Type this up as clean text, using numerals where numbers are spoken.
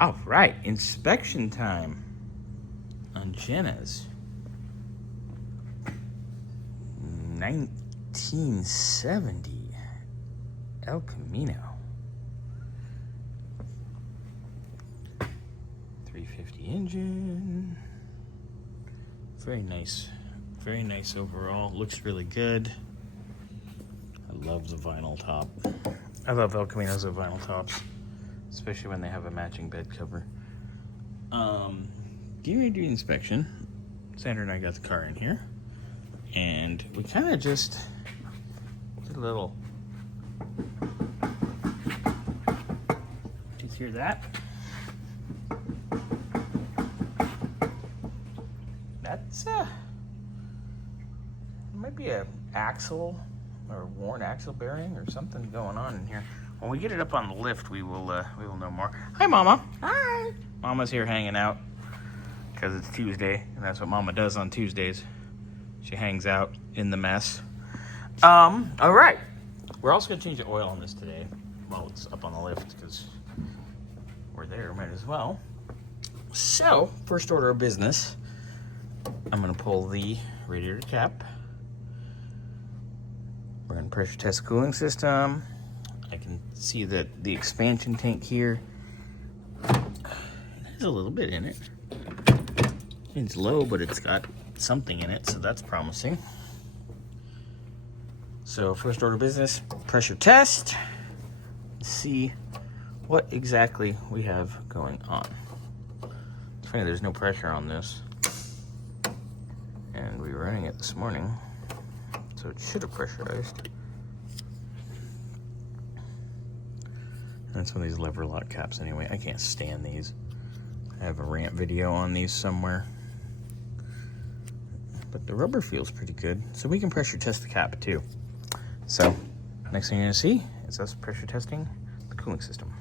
All right, inspection time on Jeanna's 1970 El Camino. 350 engine. Very nice overall. Looks really good. I love the vinyl top. I love El Caminos with vinyl tops, especially when they have a matching bed cover. Getting ready to do the inspection. Sandra and I got the car in here, and we kind of just did a little. Do you hear that? That's it might be a axle or worn axle bearing or something going on in here. When we get it up on the lift, we will know more. Hi, Mama. Hi. Mama's here hanging out because it's Tuesday, and that's what Mama does on Tuesdays. She hangs out in the mess. All right. We're also gonna change the oil on this today while it's up on the lift because we're there. Might as well. So, first order of business, I'm gonna pull the radiator cap. We're gonna pressure test the cooling system. I can see that the expansion tank here has a little bit in it. It's low, but it's got something in it, so that's promising. So first order of business, pressure test. See what exactly we have going on. It's funny, there's no pressure on this. And we were running it this morning, so it should have pressurized. That's one of these lever lock caps anyway. I can't stand these. I have a rant video on these somewhere. But the rubber feels pretty good, so we can pressure test the cap too. So, next thing you're gonna see is us pressure testing the cooling system.